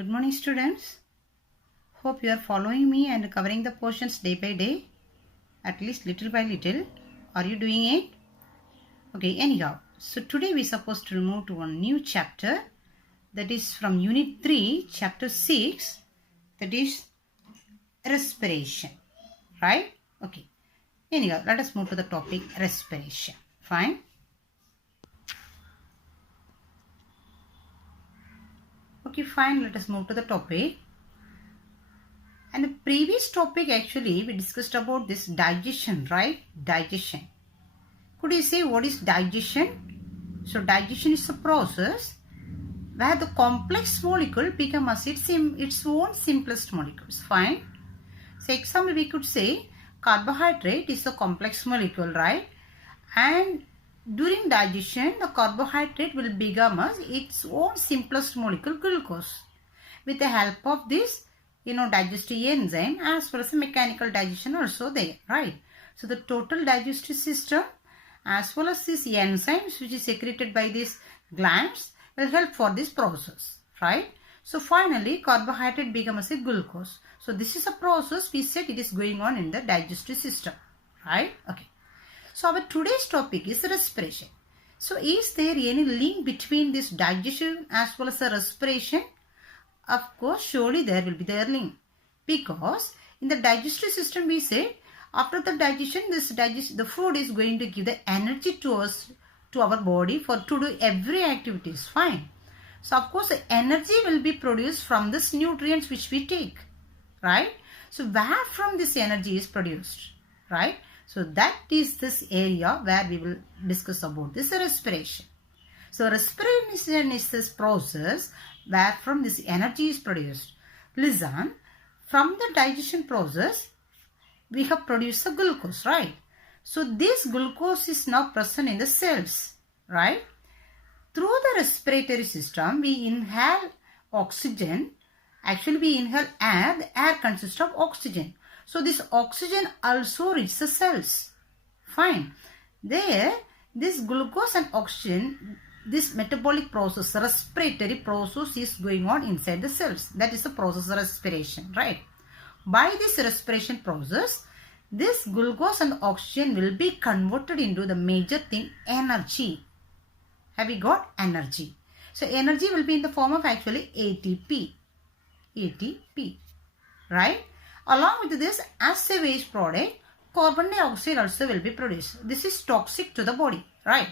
Good morning, students. Hope you are following me and covering the portions day by day, at least little by little. Are you doing it? Okay, anyhow. So today we are supposed to move to one new chapter, that is from Unit 3, Chapter 6, that is Respiration. Right? Okay. Anyhow, let us move to the topic respiration. Fine. Okay, fine. Let us move to the topic. And the previous topic actually we discussed about this digestion, right? Digestion. Could you say what is digestion? So digestion is a process where the complex molecule becomes its own simplest molecules. Fine. So example we could say carbohydrate is a complex molecule, right? And during digestion the carbohydrate will become its own simplest molecule, glucose. With the help of this digestive enzyme as well as mechanical digestion also there, right? So the total digestive system as well as these enzymes which is secreted by these glands will help for this process, right? So finally carbohydrate becomes a glucose. So this is a process we said it is going on in the digestive system, right? Okay. So our today's topic is respiration. So is there any link between this digestion as well as the respiration? Of course, surely there will be their link, because in the digestive system we say after the digestion, the food is going to give the energy to us, to our body to do every activity is fine. So of course the energy will be produced from this nutrients which we take, right? So where from this energy is produced, right? So that is this area where we will discuss about this respiration. So respiration is this process where from this energy is produced. Listen, from the digestion process, we have produced the glucose, right? So this glucose is now present in the cells, right? Through the respiratory system, we inhale oxygen. Actually, we inhale air. The air consists of oxygen. So this oxygen also reaches the cells. Fine. There, this glucose and oxygen, this metabolic process, respiratory process is going on inside the cells. That is the process of respiration, right? By this respiration process, this glucose and oxygen will be converted into the major thing, energy. Have we got energy? So energy will be in the form of actually ATP. ATP, right? Along with this, as a waste product, carbon dioxide also will be produced. This is toxic to the body, right?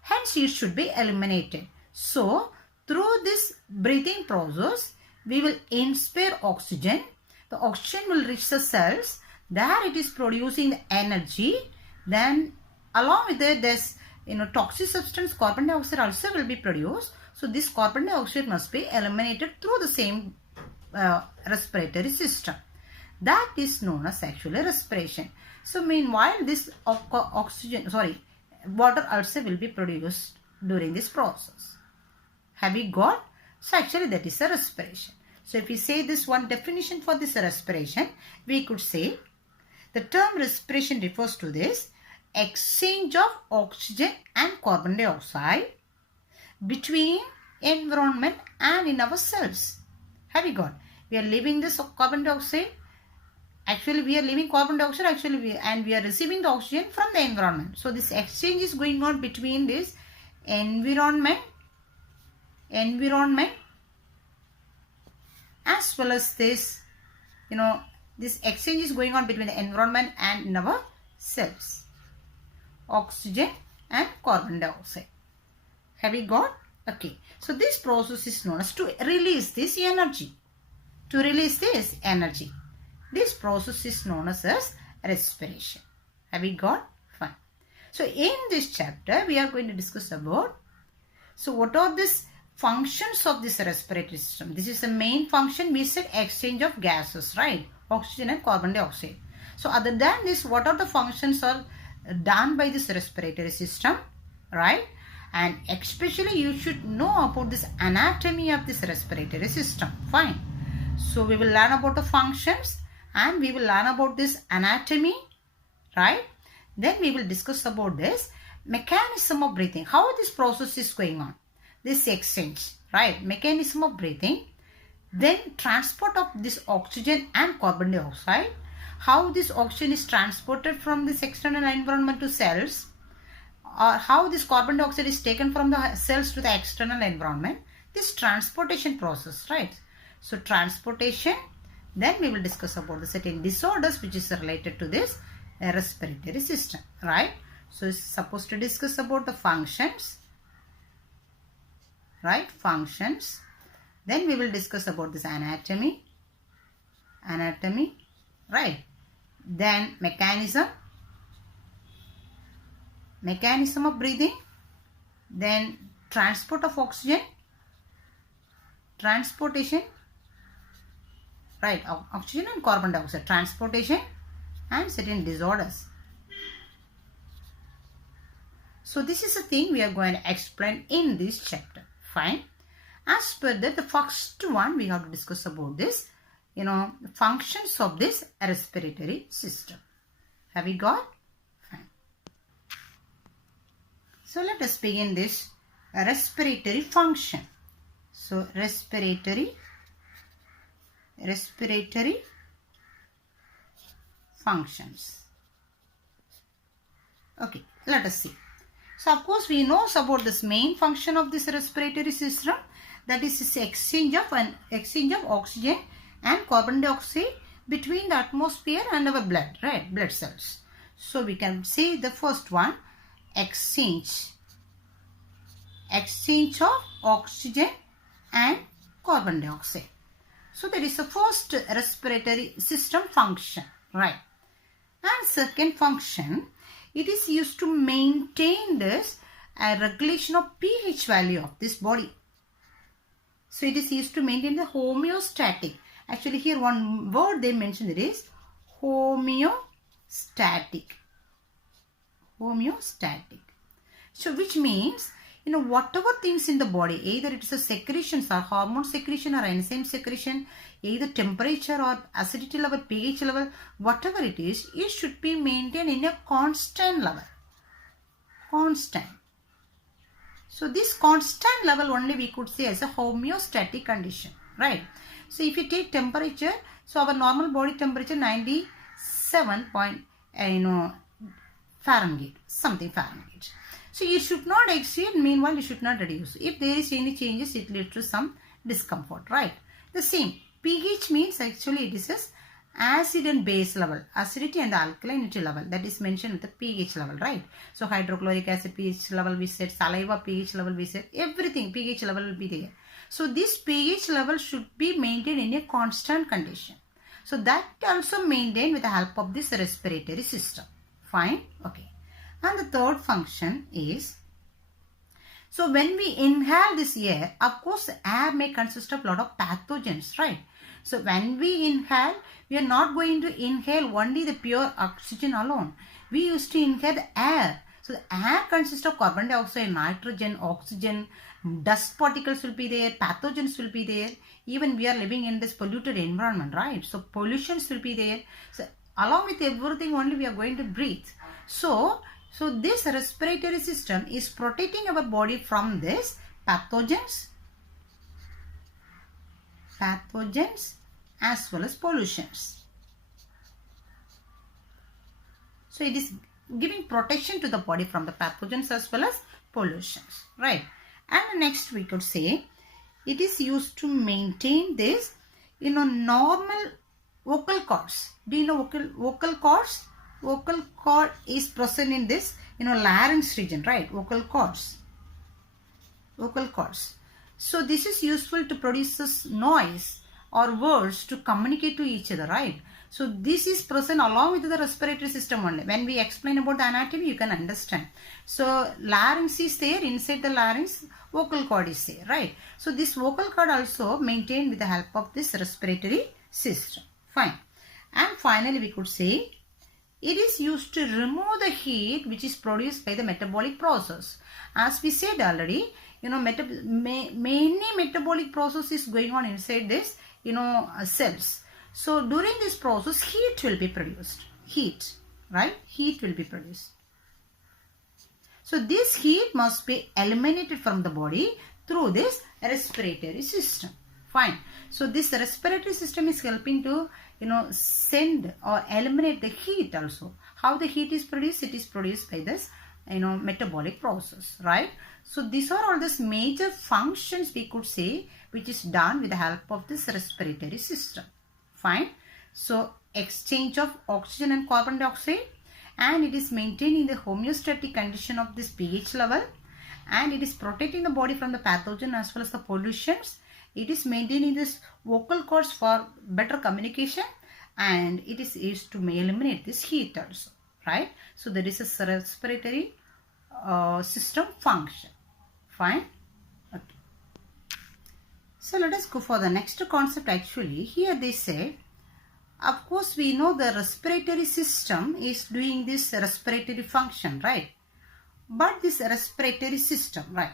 Hence, it should be eliminated. So, through this breathing process, we will inspire oxygen. The oxygen will reach the cells. There it is producing the energy. Then, along with it, this toxic substance, carbon dioxide also will be produced. So, this carbon dioxide must be eliminated through the same respiratory system. That is known as actually respiration. So, meanwhile, this water also will be produced during this process. Have we got? So, actually that is a respiration. So, if we say this one definition for this respiration, we could say the term respiration refers to this exchange of oxygen and carbon dioxide between environment and in our cells. Have we got? We are leaving this carbon dioxide. Actually, we are leaving carbon dioxide and we are receiving the oxygen from the environment. So, this exchange is going on between this environment as well as this, this exchange is going on between the environment and in our cells. Oxygen and carbon dioxide. Have we got? Okay. So, this process is known as to release this energy. To release this energy. This process is known as respiration. Have we got? Fine. So, in this chapter, we are going to discuss about, so what are these functions of this respiratory system? This is the main function. We said exchange of gases, right? Oxygen and carbon dioxide. So, other than this, what are the functions are done by this respiratory system, right? And especially you should know about this anatomy of this respiratory system. Fine. So, we will learn about the functions. And we will learn about this anatomy, right? Then we will discuss about this mechanism of breathing. How this process is going on. This exchange, right? Mechanism of breathing. Then transport of this oxygen and carbon dioxide. How this oxygen is transported from this external environment to cells, or how this carbon dioxide is taken from the cells to the external environment. This transportation process, right? So transportation. Then we will discuss about the certain disorders which is related to this respiratory system, right? So it's supposed to discuss about the functions, right? Functions. Then we will discuss about this anatomy, right? Then mechanism of breathing. Then transport of oxygen, transportation, right? Oxygen and carbon dioxide, transportation, and certain disorders. So this is a thing we are going to explain in this chapter. Fine. As per that, the first one we have to discuss about this, functions of this respiratory system. Have we got? Fine. So let us begin this respiratory function. So respiratory functions. Okay, let us see. So of course we know about this main function of this respiratory system, that is this exchange of oxygen and carbon dioxide between the atmosphere and our blood, right? Blood cells. So we can say the first one, exchange of oxygen and carbon dioxide. So that is the first respiratory system function, right? And second function, it is used to maintain this regulation of pH value of this body. So it is used to maintain the homeostatic. Actually here one word they mentioned, it is homeostatic. So which means, whatever things in the body, either it is a secretions or hormone secretion or enzyme secretion, either temperature or acidity level, pH level, whatever it is, it should be maintained in a constant level. Constant. So this constant level only we could say as a homeostatic condition, right? So if you take temperature, so our normal body temperature 97 Fahrenheit, something Fahrenheit. So it should not exceed, meanwhile it should not reduce. If there is any changes, it leads to some discomfort, right? The same, pH means actually it is as acid and base level, acidity and alkalinity level, that is mentioned with the pH level, right? So hydrochloric acid pH level we said, saliva pH level we said, everything pH level will be there. So this pH level should be maintained in a constant condition. So that also maintained with the help of this respiratory system. Fine? Okay. And the third function is, so when we inhale this air, of course air may consist of a lot of pathogens, right? So when we inhale, we are not going to inhale only the pure oxygen alone. We used to inhale the air. So the air consists of carbon dioxide, nitrogen, oxygen, dust particles will be there, pathogens will be there. Even we are living in this polluted environment, right? So pollutions will be there. So along with everything only we are going to breathe. So this respiratory system is protecting our body from this pathogens as well as pollutions. So it is giving protection to the body from the pathogens as well as pollutions, right? And next we could say it is used to maintain this, normal vocal cords. Do you know vocal cords? Vocal cord is present in this, larynx region, right? Vocal cords. So this is useful to produce this noise or words to communicate to each other, right? So this is present along with the respiratory system only. When we explain about the anatomy, you can understand. So larynx is there, inside the larynx, vocal cord is there, right? So this vocal cord also maintained with the help of this respiratory system. Fine. And finally we could say, it is used to remove the heat which is produced by the metabolic process. As we said already, many metabolic process is going on inside this, cells. So during this process, heat will be produced. Heat, right? Heat will be produced. So this heat must be eliminated from the body through this respiratory system. Fine. So this respiratory system is helping to, send or eliminate the heat also. How the heat is produced? It is produced by this, metabolic process, right? So these are all these major functions we could say which is done with the help of this respiratory system. Fine. So exchange of oxygen and carbon dioxide, and it is maintaining the homeostatic condition of this pH level, and it is protecting the body from the pathogen as well as the pollutions. It is maintaining this vocal cords for better communication, and it is used to eliminate this heat also, right? So there is a respiratory system function. Fine. Okay. So let us go for the next concept. Actually here they say, of course we know the respiratory system is doing this respiratory function, right? But this respiratory system, right?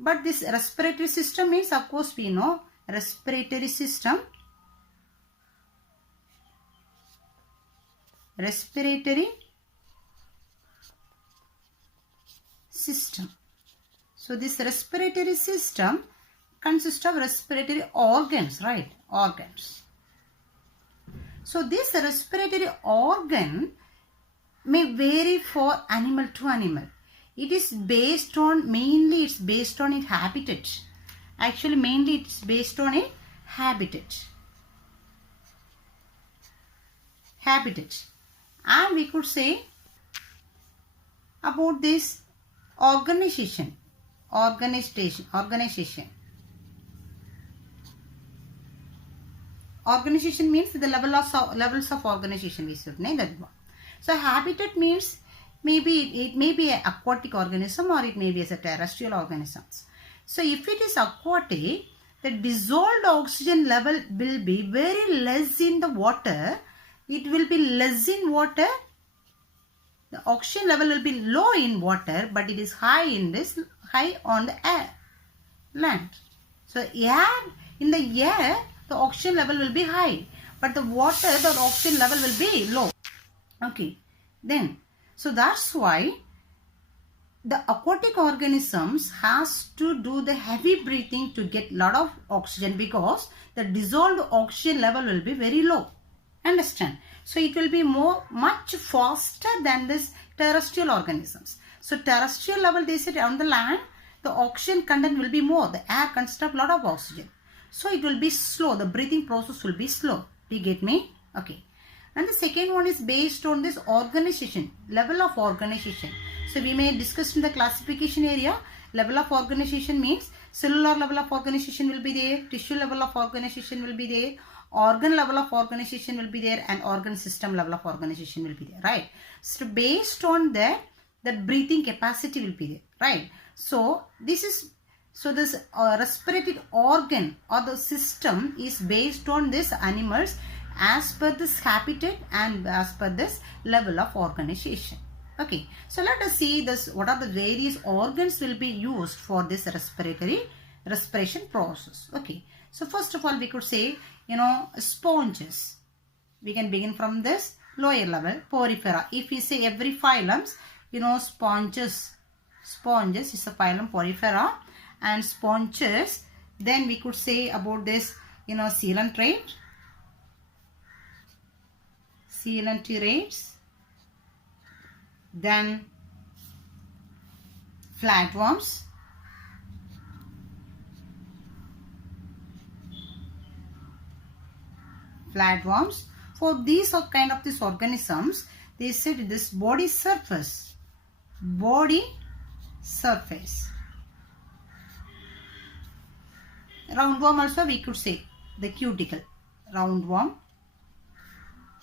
But this respiratory system means, of course we know respiratory system. So this respiratory system consists of respiratory organs, right? Organs. So this respiratory organ may vary for animal to animal. It is based on, mainly it's based on its habitat. Actually mainly it's based on its habitat. And we could say about this organization. Organization means the levels of organization we should know that one. So habitat means it may be an aquatic organism or it may be as a terrestrial organisms. So if it is aquatic, the dissolved oxygen level will be very less in the water. It will be less in water. The oxygen level will be low in water, but it is high on the air, land. So in the air, the oxygen level will be high, but the water, the oxygen level will be low. Okay, then, so that's why the aquatic organisms has to do the heavy breathing to get lot of oxygen, because the dissolved oxygen level will be very low. Understand? So it will be much faster than this terrestrial organisms. So terrestrial level, they said on the land, the oxygen content will be more. The air consists of lot of oxygen. So it will be slow. The breathing process will be slow. Do you get me? Okay. And the second one is based on this organization, level of organization. So we may discuss in the classification area. Level of organization means cellular level of organization will be there, tissue level of organization will be there, organ level of organization will be there, and organ system level of organization will be there, right? So based on that, the breathing capacity will be there, right? So this respiratory organ or the system is based on this animals as per this habitat and as per this level of organization. Okay, so let us see this. What are the various organs will be used for this respiration process? Okay, so first of all, we could say, sponges. We can begin from this lower level, porifera. If we say every phylums, sponges is a phylum porifera, and sponges. Then we could say about this, coelenterate, then flatworms, for these are kind of these organisms, they said this body surface. Roundworm also we could say the cuticle. Roundworm,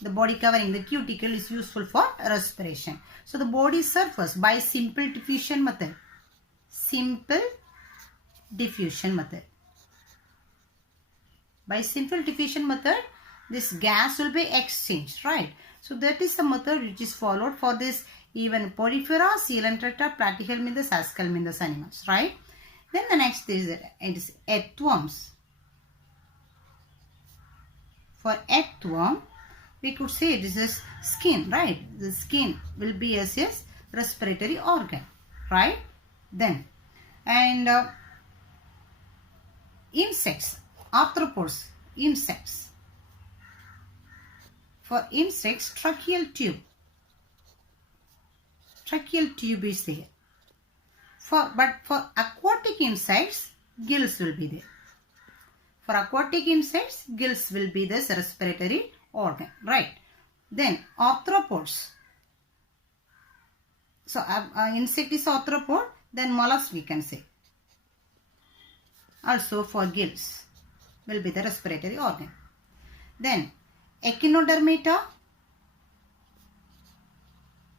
the body covering, the cuticle is useful for respiration. So the body surface by simple diffusion method. By simple diffusion method, this gas will be exchanged, right? So that is the method which is followed for this even porifera, coelenterata, platyhelminthes, ascalminthes animals, right? Then the next is earthworms. For earthworm, we could say this is skin, right? The skin will be as a respiratory organ, right? Then, and insects arthropods, insects. For insects, tracheal tube. Tracheal tube is there. But for aquatic insects, gills will be there. For aquatic insects, gills will be this respiratory organ, right? Then arthropods. So insect is arthropod, then mollusk we can say. Also for gills will be the respiratory organ. Then echinodermata.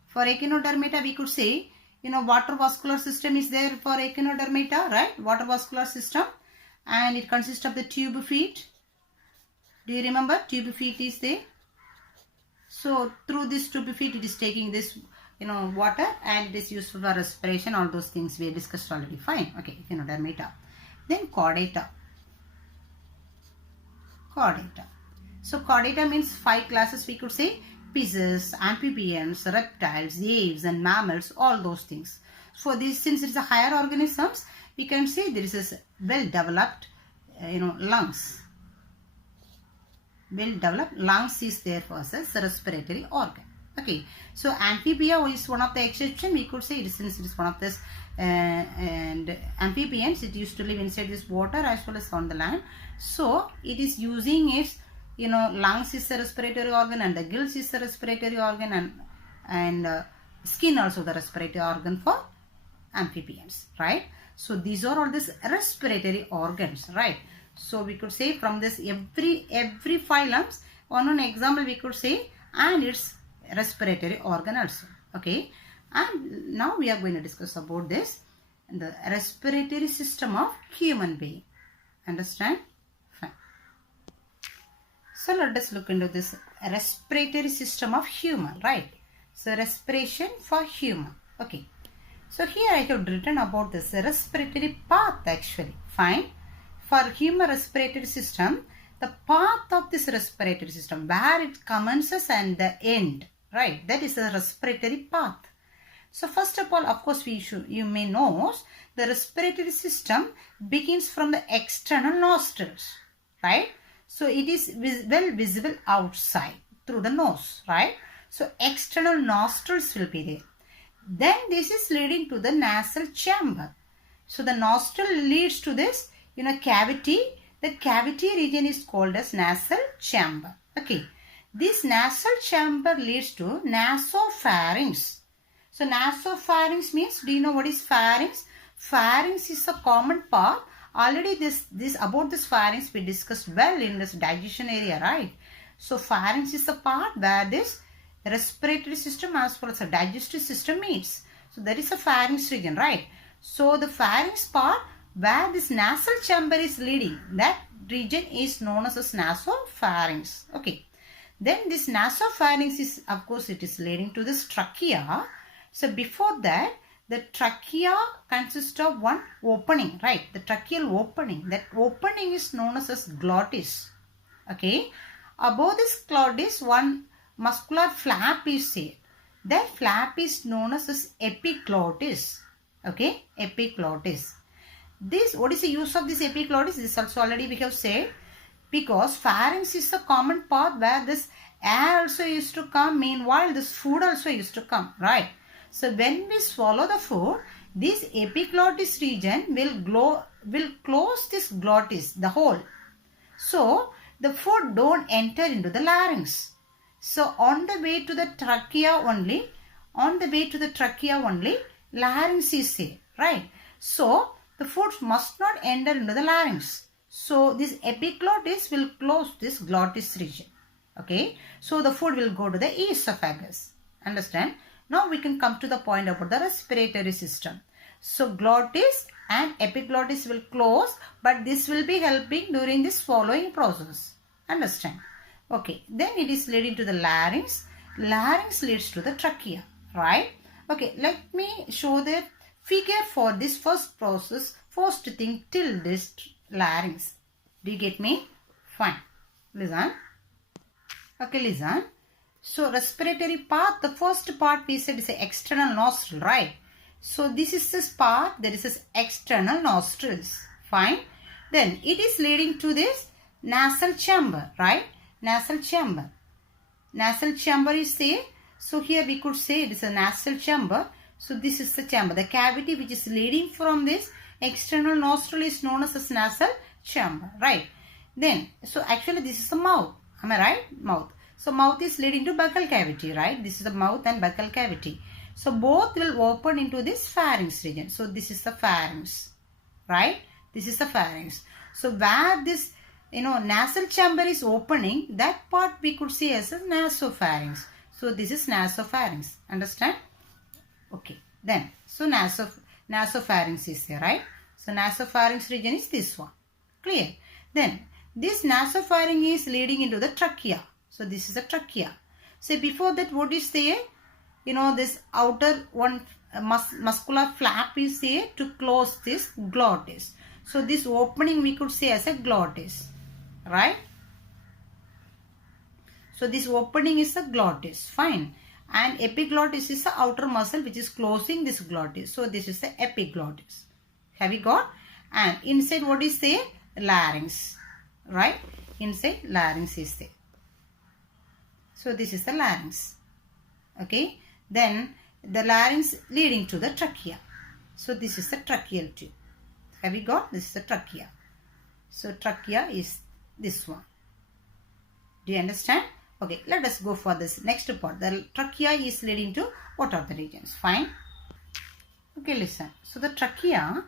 For echinodermata we could say, water vascular system is there for echinodermata, right? Water vascular system, and it consists of the tube feet. Do you remember? Tube feet is there. So through this tube feet it is taking this water, and it is useful for respiration. All those things we discussed already. Fine. Okay, echinodermata. Then chordata. Chordata. So chordata means 5 classes we could say. Fishes, amphibians, reptiles, aves and mammals, all those things. For this, since it's a higher organisms, we can say there is a well-developed lungs. Well-developed lungs is there for us as a respiratory organ. Okay, so amphibia is one of the exception. We could say since it is one of this and amphibians, it used to live inside this water as well as on the land. So it is using its lungs is a respiratory organ, and the gills is a respiratory organ, and skin also the respiratory organ for amphibians, right? So these are all these respiratory organs, right? So we could say from this every phylums, one example we could say, and its respiratory organ also. Okay, and now we are going to discuss about this, the respiratory system of human being. Understand? Fine. So let us look into this respiratory system of human, right? So respiration for human. Okay. So here I have written about this respiratory path actually. Fine. For human respiratory system, the path of this respiratory system, where it commences and the end, right? That is the respiratory path. So first of all, of course, you may know the respiratory system begins from the external nostrils, right? So it is well visible outside through the nose, right? So external nostrils will be there. Then this is leading to the nasal chamber. So the nostril leads to this, cavity. The cavity region is called as nasal chamber. Okay. This nasal chamber leads to nasopharynx. So nasopharynx means, do you know what is pharynx? Pharynx is a common part. Already about this pharynx we discussed well in this digestion area, right? So pharynx is the part where this respiratory system as well as the digestive system meets. So there is a pharynx region, right? So the pharynx part where this nasal chamber is leading, that region is known as nasopharynx. Okay. Then this nasopharynx is, of course, it is leading to this trachea. So before that, the trachea consists of one opening, right? The tracheal opening. That opening is known as glottis. Okay. Above this glottis, one muscular flap is there. That flap is known as epiglottis. Okay. Epiglottis. What is the use of this epiglottis? This also already we have said. Because pharynx is a common part where this air also used to come. Meanwhile, this food also used to come, right? So when we swallow the food, this epiglottis region will close this glottis, the hole. So the food don't enter into the larynx. So on the way to the trachea only, larynx is there, right? So the food must not enter into the larynx. So this epiglottis will close this glottis region. Okay. So the food will go to the esophagus. Understand? Now we can come to the point about the respiratory system. So glottis and epiglottis will close, but this will be helping during the swallowing process. Understand? Okay. Then it is leading to the larynx. Larynx leads to the trachea. Right? Okay. Let me show the figure for this first process. First thing till this larynx. Do you get me? Fine. Listen. Okay, listen. So respiratory part, the first part we said is the external nostril, right? So this is this part, there is this external nostrils. Fine. Then it is leading to this nasal chamber, right? Nasal chamber. Nasal chamber is there. So here we could say it is a nasal chamber. So this is the chamber. The cavity which is leading from this external nostril is known as nasal chamber, right? Then, so actually this is the mouth. Am I right? Mouth. So mouth is leading to buccal cavity, right? This is the mouth and buccal cavity. So both will open into this pharynx region. So this is the pharynx, right? This is the pharynx. So where this, nasal chamber is opening, that part we could see as a nasopharynx. So this is nasopharynx. Understand? Okay. Then, so nasopharynx is there, right? So nasopharynx region is this one. Clear? Then, this nasopharynx is leading into the trachea. So this is the trachea. So before that, what is there? This outer one muscular flap is there to close this glottis. So this opening we could say as a glottis, right? So this opening is the glottis, fine. And epiglottis is the outer muscle which is closing this glottis. So this is the epiglottis. Have you got? And inside what is there? Larynx, right? Inside larynx is there. So this is the larynx. Okay. Then the larynx leading to the trachea. So this is the tracheal tube. Have you got? This is the trachea. So trachea is this one. Do you understand? Okay, let us go for this next part. The trachea is leading to what are the regions? Fine. Okay, listen. So the trachea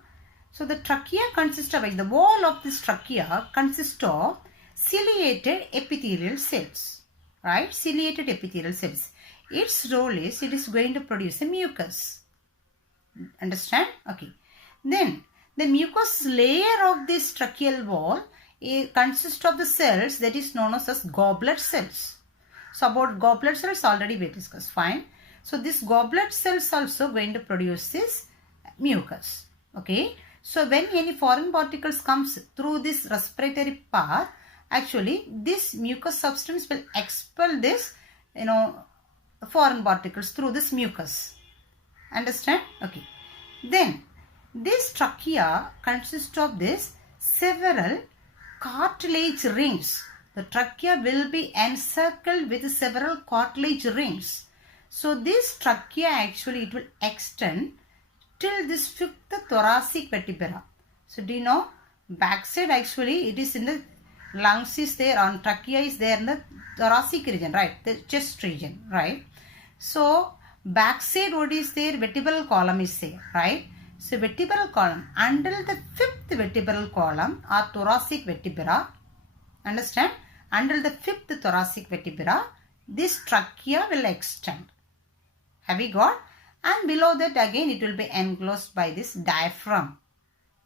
consists of, the wall of this trachea consists of ciliated epithelial cells, right? Ciliated epithelial cells. Its role is, it is going to produce a mucus. Understand? Okay. Then the mucous layer of this tracheal wall consists of the cells that is known as goblet cells. So about goblet cells already we discussed. Fine. So this goblet cells also going to produce this mucus. Okay. So when any foreign particles comes through this respiratory path, actually this mucus substance will expel this, foreign particles through this mucus. Understand? Okay. Then this trachea consists of this several cartilage rings. The trachea will be encircled with several cartilage rings. So this trachea actually it will extend till this fifth thoracic vertebra. So do you know, backside actually it is in the lungs is there, on trachea is there in the thoracic region, right? The chest region, right? So backside what is there? Vertebral column is there, right? So vertebral column until the fifth vertebral column or thoracic vertebra. Understand? Until the fifth thoracic vertebra, this trachea will extend. Have you got? And below that again it will be enclosed by this diaphragm.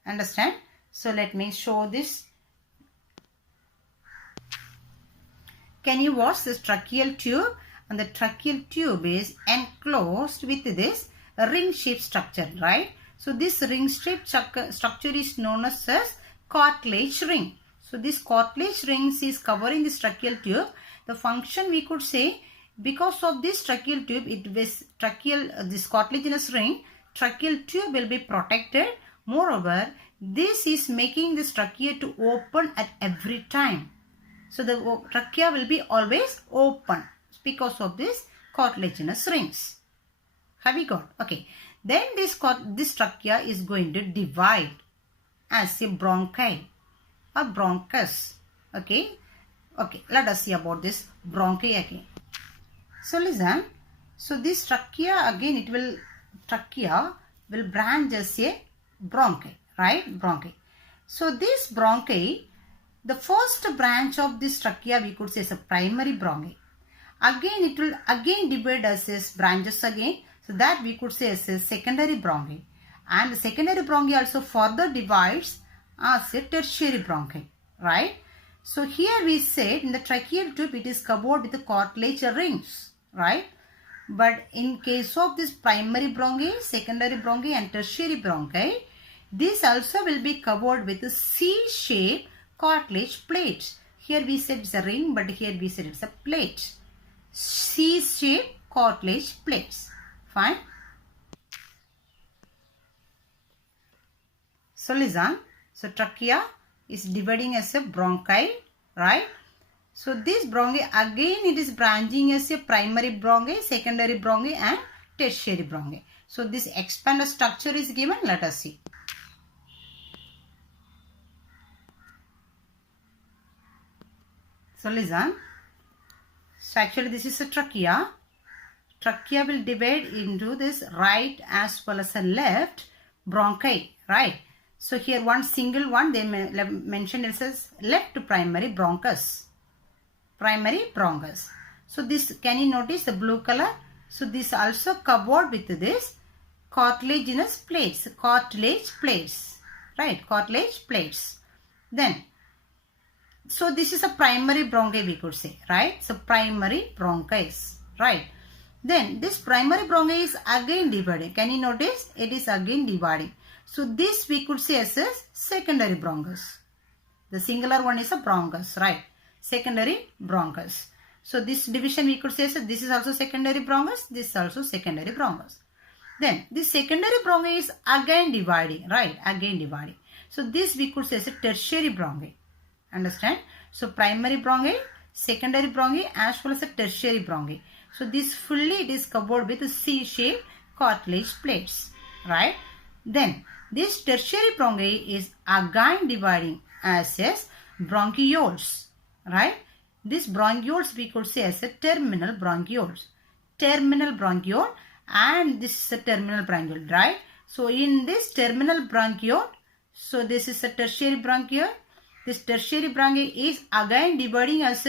Understand? So let me show this. Can you watch this tracheal tube? And the tracheal tube is enclosed with this ring-shaped structure, right? So this ring-shaped structure is known as cartilage ring. So this cartilage rings is covering this tracheal tube. The function we could say, because of this tracheal tube, this cartilaginous ring, tracheal tube will be protected. Moreover, this is making this trachea to open at every time. So the trachea will be always open because of this cartilaginous rings. Have you got? Okay. Then this trachea is going to divide as a bronchi or bronchus. Okay. Okay. Let us see about this bronchi again. So listen. So this trachea again trachea will branch as a bronchi, right? Bronchi. So this bronchi, the first branch of this trachea we could say is a primary bronchi. Again it will again divide as branches again. So that we could say as a secondary bronchi. And the secondary bronchi also further divides as a tertiary bronchi, right? So here we said in the tracheal tube it is covered with the cartilage rings, right? But in case of this primary bronchi, secondary bronchi and tertiary bronchi, this also will be covered with a C-shaped cartilage plates. Here we said it's a ring, but here we said it's a plate. C-shaped cartilage plates. Fine. So listen. So trachea is dividing as a bronchi, right? So this bronchi again it is branching as a primary bronchi, secondary bronchi and tertiary bronchi. So this expanded structure is given. Let us see. So listen. So actually this is a trachea. Trachea will divide into this right as well as a left bronchi, right? So here one single one they mentioned it says left primary bronchus. Primary bronchus. So this, can you notice the blue color? So this also covered with this cartilaginous plates, cartilage plates, right? Cartilage plates. Then, so this is a primary bronchi we could say, right? So primary bronchus, right? Then this primary bronchi is again dividing. Can you notice? It is again dividing. So this we could say as a secondary bronchus. The singular one is a bronchus, right? Secondary bronchus. So this division we could say as this is also secondary bronchus. This is also secondary bronchus. Then this secondary bronchi is again dividing, right? Again dividing. So this we could say as a tertiary bronchi. Understand? So primary bronchi, secondary bronchi as well as a tertiary bronchi. So this fully it is covered with C-shaped cartilage plates, right? Then this tertiary bronchi is again dividing as bronchioles, right? This bronchioles we could say as a terminal bronchioles. Terminal bronchiole and this is a terminal bronchiole, right? So in this terminal bronchiole, so this is a tertiary bronchiole. This tertiary bronchi is again dividing as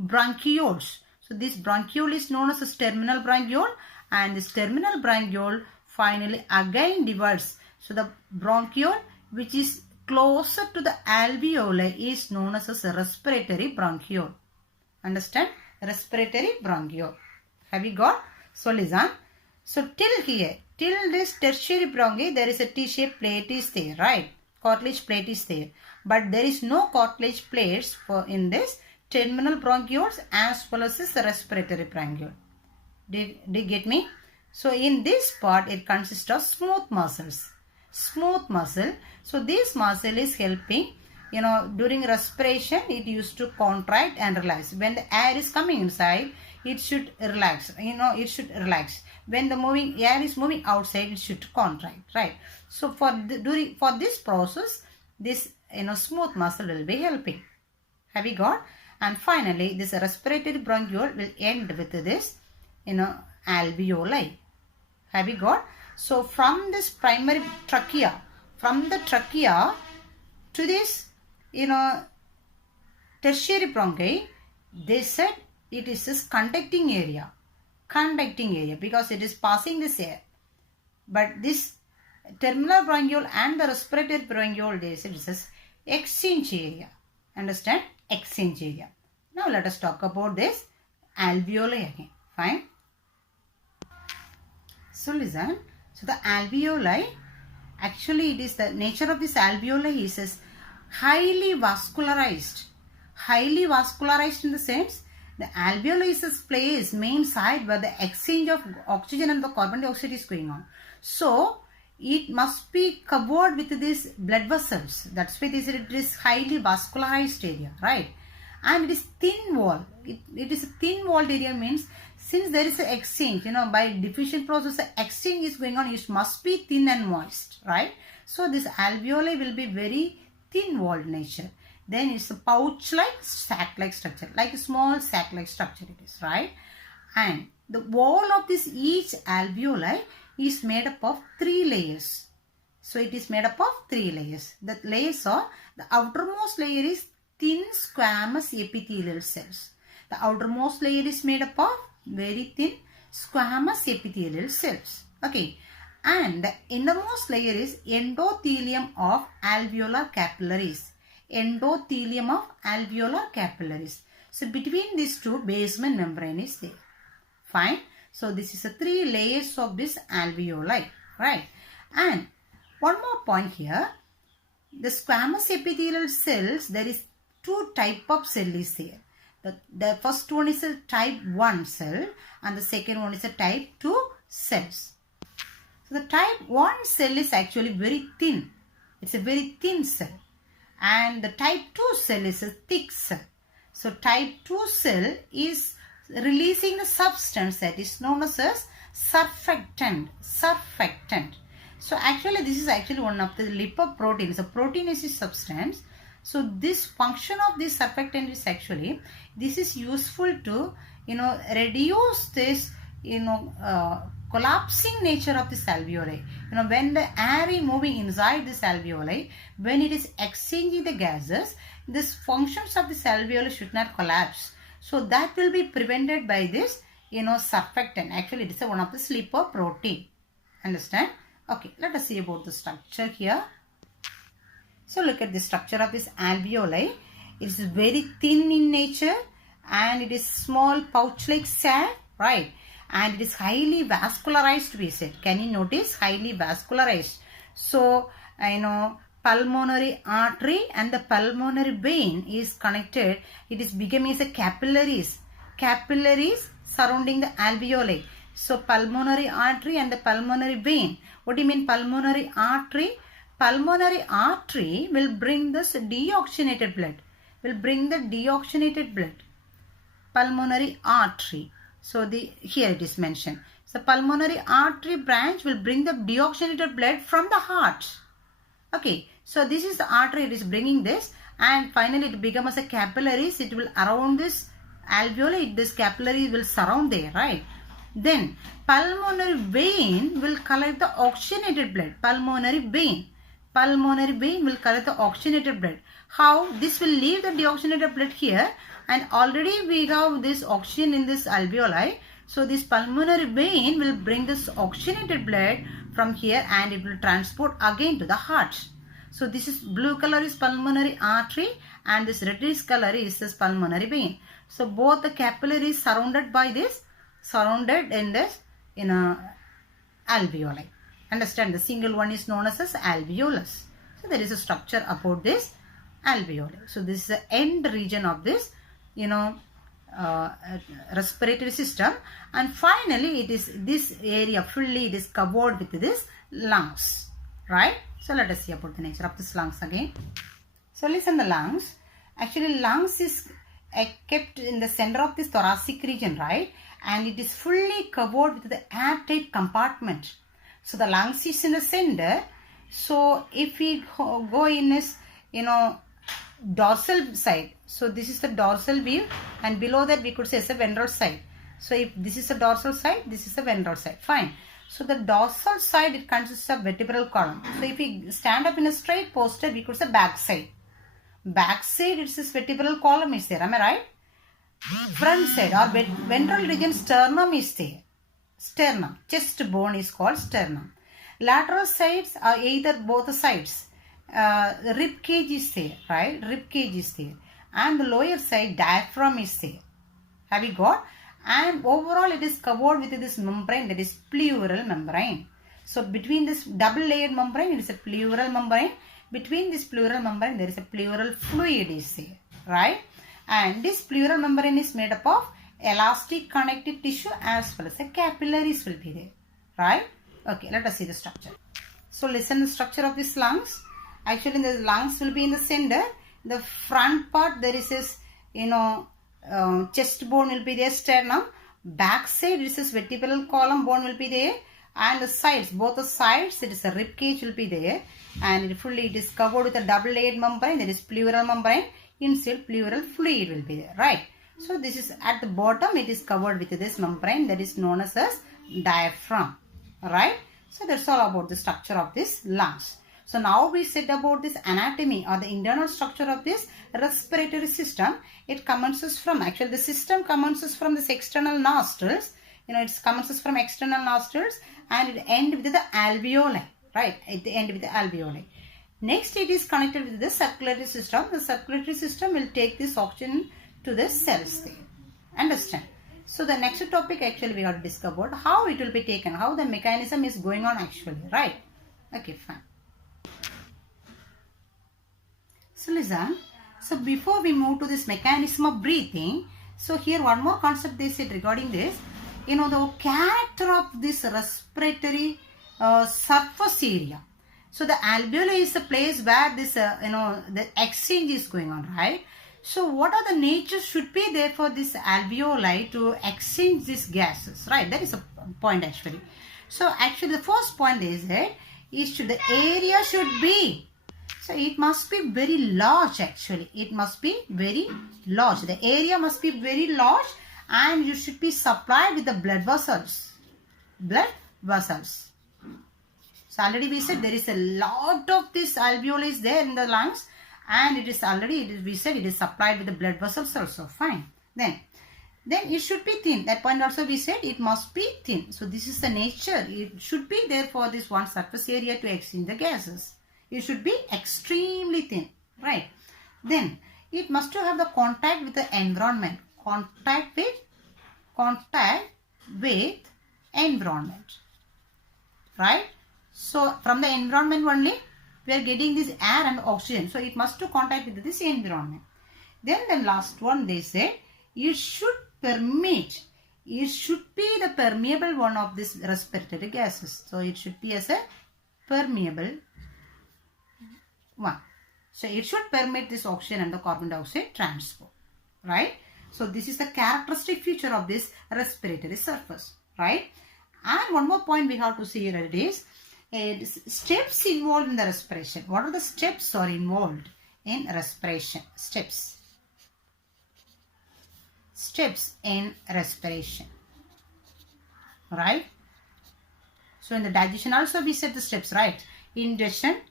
bronchioles. So this bronchiole is known as a terminal bronchiole and this terminal bronchiole finally again divides. So the bronchiole which is closer to the alveoli is known as a respiratory bronchiole. Understand? Respiratory bronchiole. Have you got? So listen. So till here, till this tertiary bronchi, there is a T-shaped plate is there, right? Cartilage plate is there. But there is no cartilage plates for in this terminal bronchioles as well as this respiratory bronchiole. Did you get me? So in this part, it consists of smooth muscles. Smooth muscle. So this muscle is helping, during respiration, it used to contract and relax. When the air is coming inside, it should relax. It should relax. When the air is moving outside, it should contract, right? So for this process, this smooth muscle will be helping. Have you got? And finally, this respiratory bronchiole will end with this, alveoli. Have you got? So from this primary trachea, from the trachea to this, tertiary bronchi, they said it is this conducting area because it is passing this air. But this terminal bronchiole and the respiratory bronchiole, they said it is exchange area. Understand? Exchange area. Now let us talk about this alveoli again. Fine. So listen. So the alveoli, actually it is the nature of this alveoli is highly vascularized. Highly vascularized in the sense the alveoli is a place, main site where the exchange of oxygen and the carbon dioxide is going on. So it must be covered with these blood vessels. That's why it is highly vascularized area, right? And it is thin wall. It is a thin walled area means since there is an exchange, by diffusion process, the exchange is going on, it must be thin and moist, right? So this alveoli will be very thin walled nature. Then it's a pouch-like, sac-like structure, like a small sac-like structure it is, right? And the wall of this each alveoli is made up of 3 layers. So it is made up of 3 layers. The layers are, the outermost layer is thin squamous epithelial cells. The outermost layer is made up of very thin squamous epithelial cells. Okay. And the innermost layer is endothelium of alveolar capillaries. Endothelium of alveolar capillaries. So between these two, basement membrane is there. Fine. So this is the 3 layers of this alveoli. Right. And one more point here. The squamous epithelial cells, there is 2 type of cell is there. The first one is a type 1 cell and the second one is a type 2 cells. So the type 1 cell is actually very thin. It's a very thin cell. And the type 2 cell is a thick cell. So type 2 cell is releasing the substance that is known as surfactant. So actually this is actually one of the lipoproteins. A protein is a substance. So this function of this surfactant is actually, this is useful to, reduce this, collapsing nature of this alveoli. When the air is moving inside this alveoli, when it is exchanging the gases, this functions of this alveoli should not collapse. So that will be prevented by this, surfactant. Actually, it is one of the lipoprotein. Understand? Okay, let us see about the structure here. So look at the structure of this alveoli. It is very thin in nature and it is small pouch-like sac, right? And it is highly vascularized, we said. Can you notice? Highly vascularized. So, pulmonary artery and the pulmonary vein is connected. It is becoming as a capillaries surrounding the alveoli. So, pulmonary artery and the pulmonary vein. What do you mean pulmonary artery? Pulmonary artery will bring this deoxygenated blood. Pulmonary artery. So here it is mentioned. So pulmonary artery branch will bring the deoxygenated blood from the heart. Okay. So this is the artery. It is bringing this, and finally it becomes a capillaries. It will around this alveoli. This capillary will surround there, right? Then pulmonary vein will collect the oxygenated blood. Pulmonary vein will collect the oxygenated blood. How? This will leave the deoxygenated blood here, and already we have this oxygen in this alveoli. So this pulmonary vein will bring this oxygenated blood from here and it will transport again to the heart. So this is blue color is pulmonary artery and this reddish color is this pulmonary vein. So both the capillaries surrounded in this alveoli. Understand, the single one is known as alveolus. So there is a structure about this alveoli. So this is the end region of this respiratory system, and finally it is this area fully it is covered with this lungs, right? So let us see about the nature of this lungs again. So listen, the lungs, actually lungs is kept in the center of this thoracic region, right? And it is fully covered with the airtight compartment. So the lungs is in the center. So if we go in this dorsal side, so this is the dorsal view, and below that we could say it's a ventral side. So if this is the dorsal side, this is the ventral side. Fine. So the dorsal side, it consists of vertebral column. So if we stand up in a straight posture, we could say back side. Back side, it's this vertebral column is there. Am I right? Front side or ventral region, sternum is there. Sternum. Chest bone is called sternum. Lateral sides are either both sides. Rib cage is there, right? Rib cage is there. And the lower side, diaphragm is there. Have you got? And overall it is covered with this membrane, that is pleural membrane. So between this double layered membrane, it is a pleural membrane. Between this pleural membrane, there is a pleural fluid is there, right? And this pleural membrane is made up of elastic connective tissue as well as the capillaries will be there, right? Okay, let us see the structure. So listen the structure of these lungs. Actually the lungs will be in the center. The front part, there is this, chest bone will be there, sternum. Back side, this is vertebral column bone will be there. And the sides, both the sides, it is a rib cage will be there. And it is covered with a double layered membrane, that is pleural membrane. Inside pleural fluid will be there, right? So this is at the bottom, it is covered with this membrane that is known as diaphragm, right? So that's all about the structure of this lungs. So now we said about this anatomy or the internal structure of this respiratory system. It commences from, actually the system commences from this external nostrils. It commences from external nostrils and it ends with the alveoli, right? At the end with the alveoli. Next it is connected with the circulatory system. The circulatory system will take this oxygen to the cells there. Understand? So the next topic actually we have discovered how it will be taken, how the mechanism is going on actually, right? Okay, fine. So listen, so before we move to this mechanism of breathing, so here one more concept they said regarding this, the character of this respiratory surface area. So the alveoli is the place where this, the exchange is going on, right? So what are the natures should be there for this alveoli to exchange these gases, right? That is a point actually. So actually the first point is that the area should be, so it must be very large actually. It must be very large. The area must be very large and you should be supplied with the blood vessels. Blood vessels. So already we said there is a lot of this alveoli is there in the lungs and it is already, we said it is supplied with the blood vessels also. Fine. Then it should be thin. That point also we said it must be thin. So this is the nature. It should be there for this one surface area to exchange the gases. It should be extremely thin. Right. Then it must have the contact with the environment. Contact with environment. Right. So from the environment only we are getting this air and oxygen. So it must to contact with this environment. Then the last one they said it should permeate. It should be the permeable one of this respiratory gases. So it should be as a permeable one. So it should permeate this oxygen and the carbon dioxide transport. Right. So this is the characteristic feature of this respiratory surface. Right. And one more point we have to see here it is steps involved in the respiration. What are the steps are involved in respiration? Steps in respiration. Right. So in the digestion also we said the steps, right? Ingestion,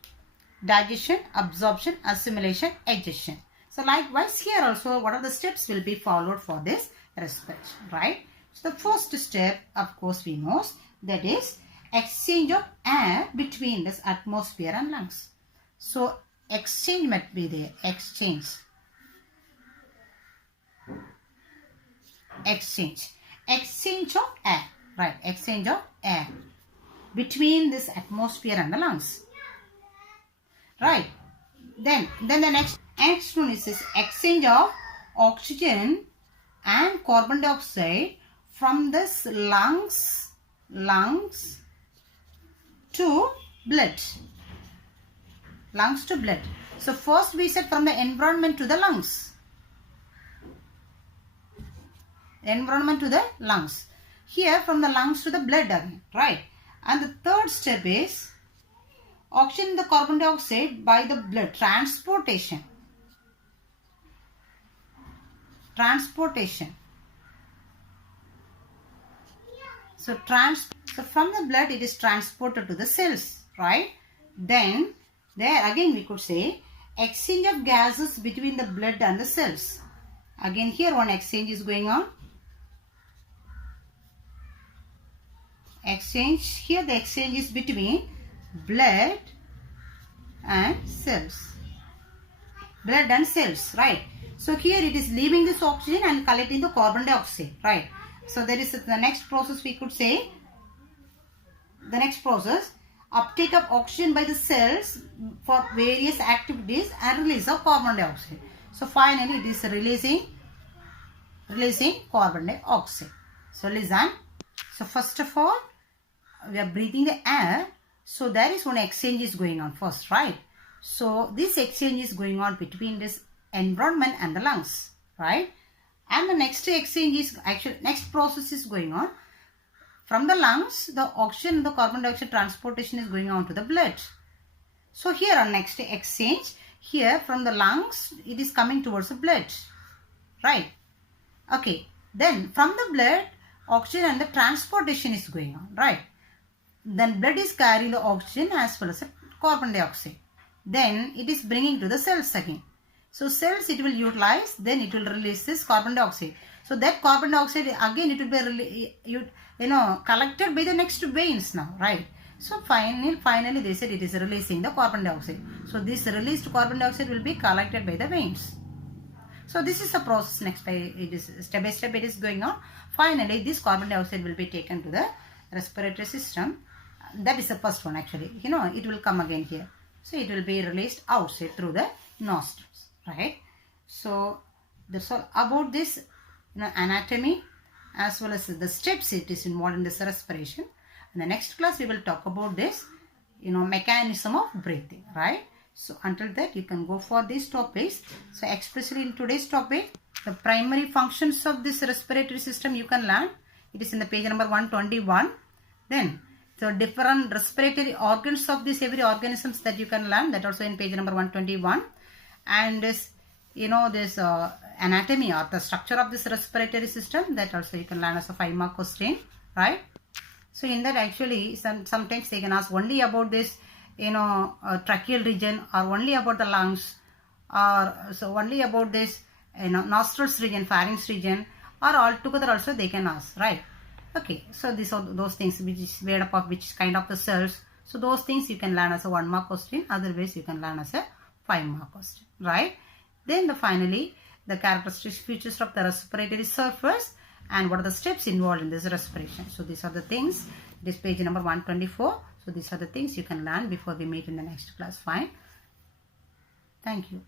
digestion, absorption, assimilation, digestion. So likewise here also what are the steps will be followed for this respiration, right? So the first step of course we know that is exchange of air between this atmosphere and lungs. So exchange might be there. Exchange of air, right? Exchange of air between this atmosphere and the lungs, right? Then the next one is this exchange of oxygen and carbon dioxide from this lungs to blood. Lungs to blood. So first we said from the environment to the lungs. Environment to the lungs. Here from the lungs to the blood again, right? And the third step is oxygen and the carbon dioxide by the blood. Transportation. So from the blood it is transported to the cells, right? Then there again we could say exchange of gases between the blood and the cells. Again here one exchange is going on. Here the exchange is between blood and cells. Right? So here it is leaving this oxygen and collecting the carbon dioxide, right? So there is the next process we could say. The next process, uptake of oxygen by the cells for various activities and release of carbon dioxide. So finally it is releasing carbon dioxide. So listen. So first of all, we are breathing the air. So there is one exchange is going on first, right? So this exchange is going on between this environment and the lungs, right? And the next exchange is next process is going on. From the lungs, the oxygen and the carbon dioxide transportation is going on to the blood. So here on next exchange, here from the lungs, it is coming towards the blood, right? Okay, then from the blood, oxygen and the transportation is going on, right? Then blood is carrying the oxygen as well as the carbon dioxide. Then it is bringing to the cells again. So cells it will utilize, then it will release this carbon dioxide. So that carbon dioxide again it will be collected by the next veins now, right? So finally they said it is releasing the carbon dioxide. So this released carbon dioxide will be collected by the veins. So this is the process next by it is step by step it is going on. Finally this carbon dioxide will be taken to the respiratory system. That is the first one actually. It will come again here. So it will be released outside through the nostrils. Right. So that's all about this anatomy as well as the steps it is involved in this respiration. In the next class we will talk about this mechanism of breathing, right? So until that you can go for these topics. So especially in today's topic, the primary functions of this respiratory system you can learn. It is in the page number 121. Then the different respiratory organs of this every organisms that you can learn, that also in page number 121. And this this anatomy or the structure of this respiratory system, that also you can learn as a 5-mark question, right? So in that actually sometimes they can ask only about this tracheal region, or only about the lungs, or so only about this nostrils region, pharynx region, or all together also they can ask, right? Okay, so these are those things which is made up of which kind of the cells. So those things you can learn as a 1-mark question, otherwise you can learn as a 5-mark question, right? Then finally the characteristic features of the respiratory surface and what are the steps involved in this respiration. So these are the things. This page number 124. So these are the things you can learn before we meet in the next class. Fine. Thank you.